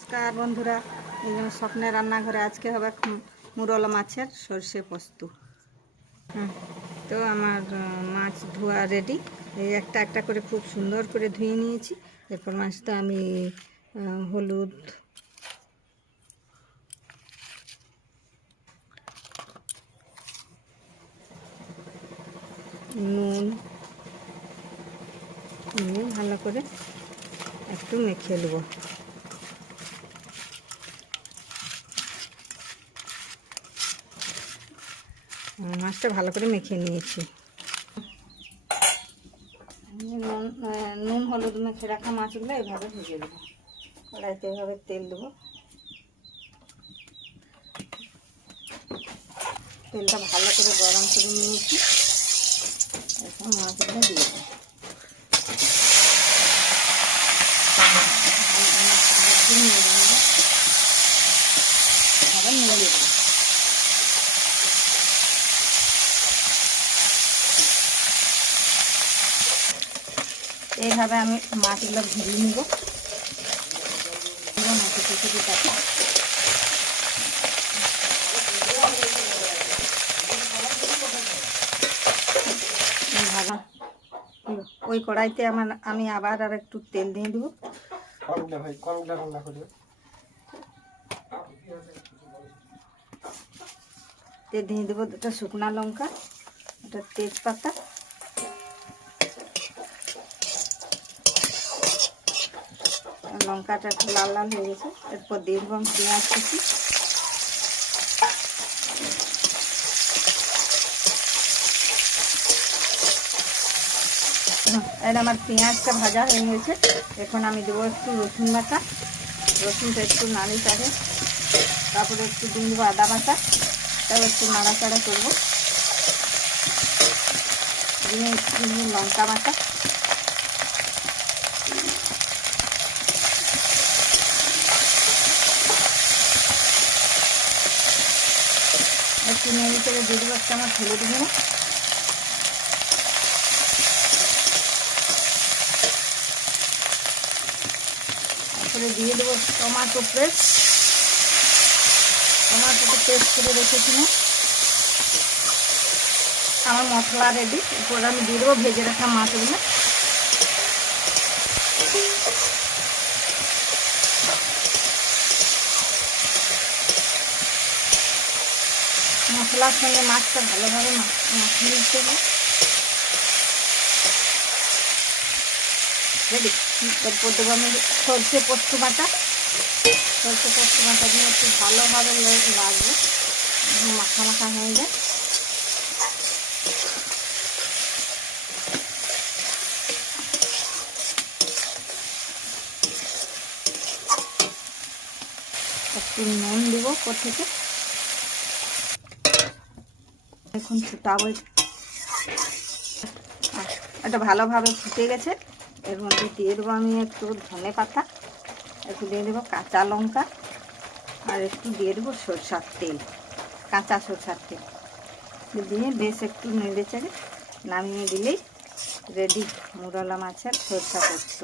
নমস্কার বন্ধুরা, এই জন্য স্বপ্নের রান্নাঘরে আজকে হবে মুরলা মাছের সর্ষে পোস্ত। তো আমার মাছ ধোয়া রেডি। এই একটা একটা করে খুব সুন্দর করে ধুয়ে নিয়েছি। এরপর মাছটা আমি হলুদ, নুন নিয়ে ভালো করে একটু মেখে নেবো। মাছটা ভালো করে মেখে নিয়েছি। নুন হলুদ মেখে রাখা মাছগুলো এভাবে ভেজে দেবো। কড়াইতে এভাবে তেল দেবো। তেলটা ভালো করে গরম করে নিয়েছি। এখন মাছগুলো দিয়ে দেবো। আবার নেড়ে দেবো। এইভাবে আমি মাছগুলো ভেজে নিব। ওই কড়াইতে আমি আবার আর একটু তেল দিয়ে দেবো। তেল দিয়ে দেবো দুটো শুকনো লঙ্কা, একটা তেজপাতা, লঙ্কাটা একটু লাল লাল হয়ে গেছে। এরপর দিয়ে দেবো পেঁয়াজ কুচি, এটা আমার পেঁয়াজটা ভাজা হয়ে গেছে। এখন আমি দেবো একটু রসুন বাটা। রসুনটা একটু নাড়ি চাড়ে, তারপরে একটু দিয়ে দেবো আদা বাটা। তারপর একটু নাড়াচাড়া করবো। দিয়ে একটু লঙ্কা বাটা, একটু নেড়ে চেড়ে দিয়ে দেবো একটা আমার হলুদ গুঁড়ো। তারপরে দিয়ে দেবো টমেটো পেস্ট। টমেটোটা পেস্ট করে রেখেছিলাম। আমার মশলা রেডি। এরপর আমি দিয়ে দেবো ভেজে রাখা মাছগুলো। মশলার সঙ্গে মাছটা ভালোভাবে মাখিয়ে নিতে হবে। রেডি। এরপর দেবো আমি সর্ষে পোস্ত বাটা। সর্ষে পোস্ত বাটা দিয়ে একটু ভালোভাবে লাগবে, মাখা মাখা হয়ে যায়। একটু নুন দেবো ওপর থেকে। এখন ফুটাবো। এটা ভালোভাবে ফুটে গেছে। এর মধ্যে দিয়ে দেবো আমি একটু ধনে পাতা, একটু দিয়ে দেবো কাঁচা লঙ্কা, আর একটু দিয়ে দেবো সরষার তেল, কাঁচা সরষার তেল দিয়ে বেশ একটু নেড়ে চেড়ে নামিয়ে দিলেই রেডি মুরলা মাছের সরষা পোস্ত।